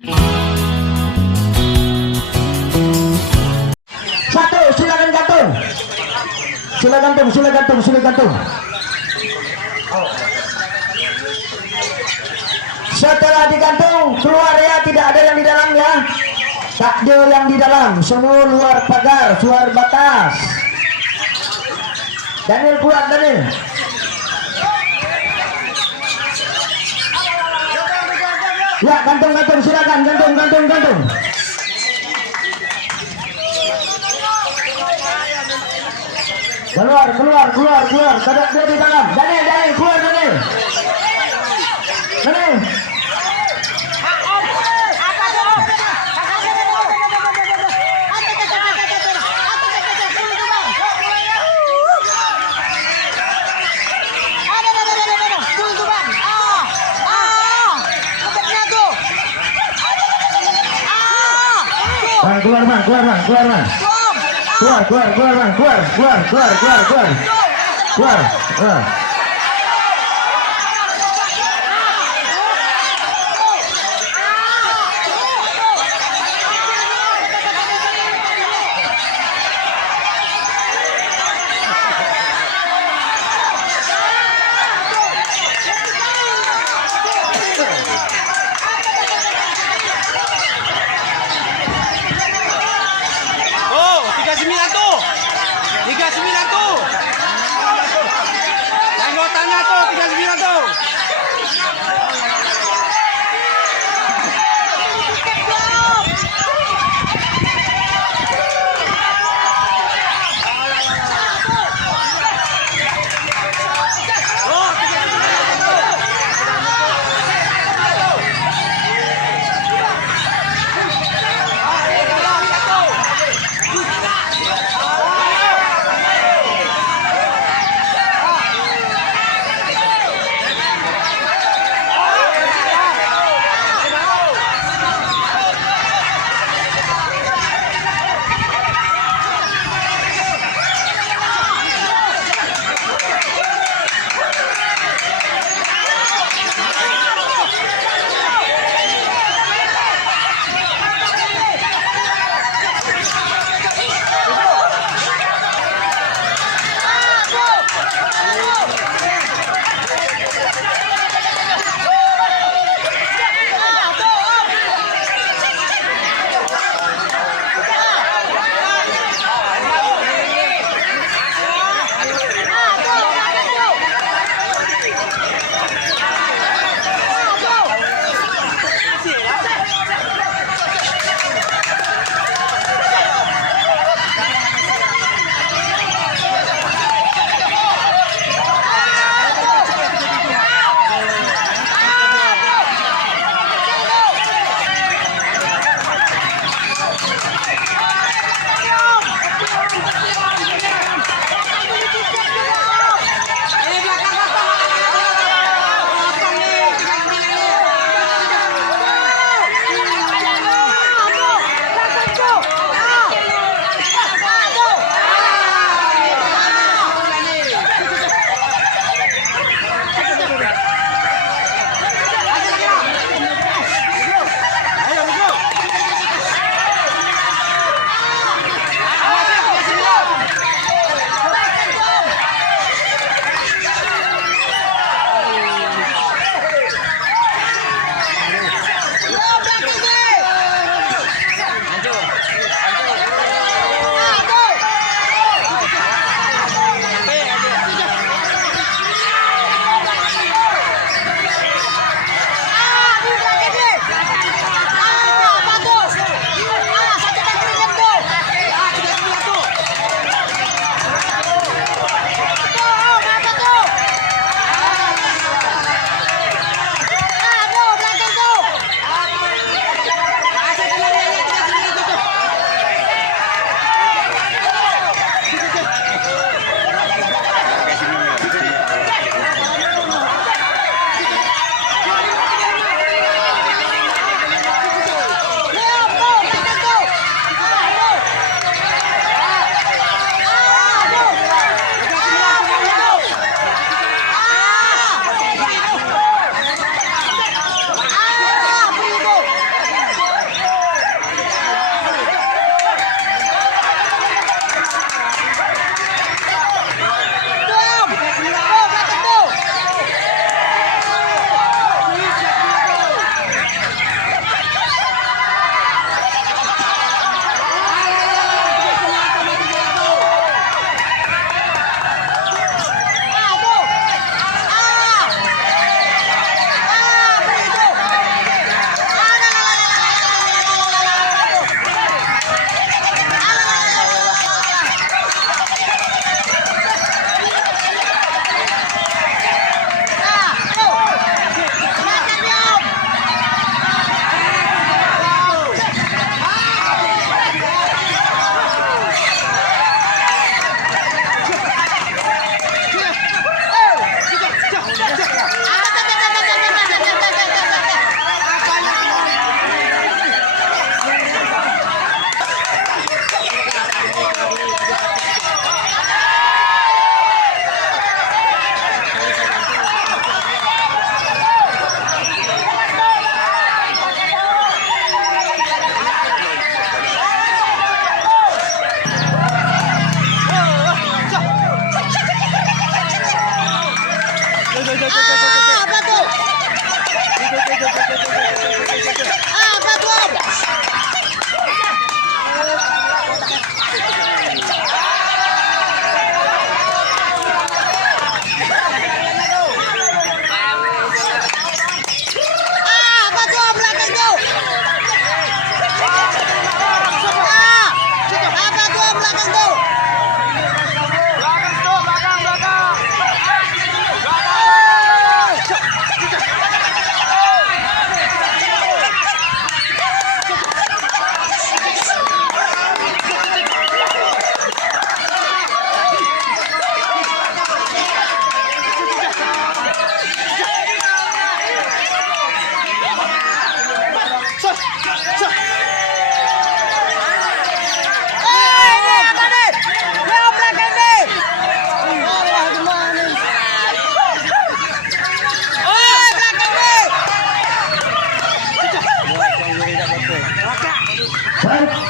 Satu, silakan gantung. Silakan gantung. Setelah digantung, keluar ya, tidak ada yang di dalam ya. Takjil yang di dalam, semua luar pagar, luar batas. Daniel keluar, Daniel. Ya, gantung, silakan, gantung. Keluar. Tidak dia di dalam. Daniel, keluar, Daniel. Keluar, Bang. Keluar.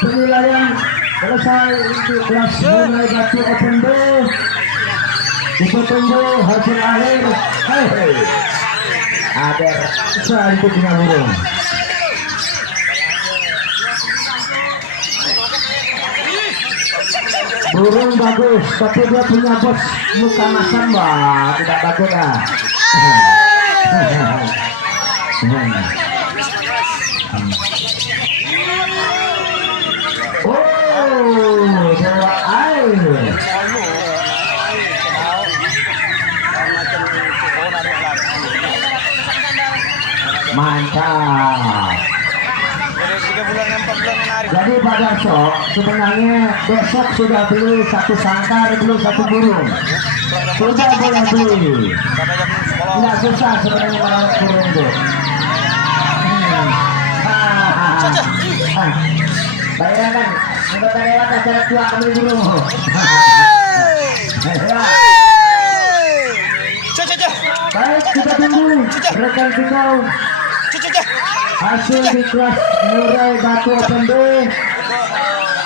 penilaian selesai untuk kelas mulai Batu Open B. Kita tunggu hasil akhir. Hei, ada saya itu punya burung. Burung bagus, tapi dia punya bos muka masam, wah tidak bagus ah. Oh, dewa air. Mantap. Jadi Pak Darso sebenarnya besok sudah beli satu sangkar, beli satu burung. Sudah boleh beli. Tidak susah sebenarnya merawat burung itu. Bayangkan, anggota dewan acara tua beli burung. Baik, kita tunggu rekan kita hasil di kelas murai Batu Open B.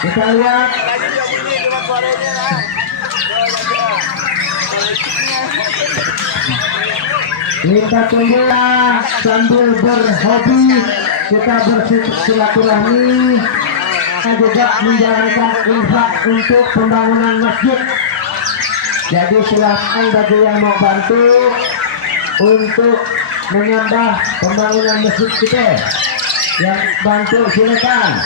Kita lihat kita tunggu sambil berhobi, kita bersilaturahmi, kita juga menjalankan infak untuk pembangunan masjid. Jadi silakan bagi yang mau bantu untuk menambah pembangunan masjid kita, yang bantu silakan.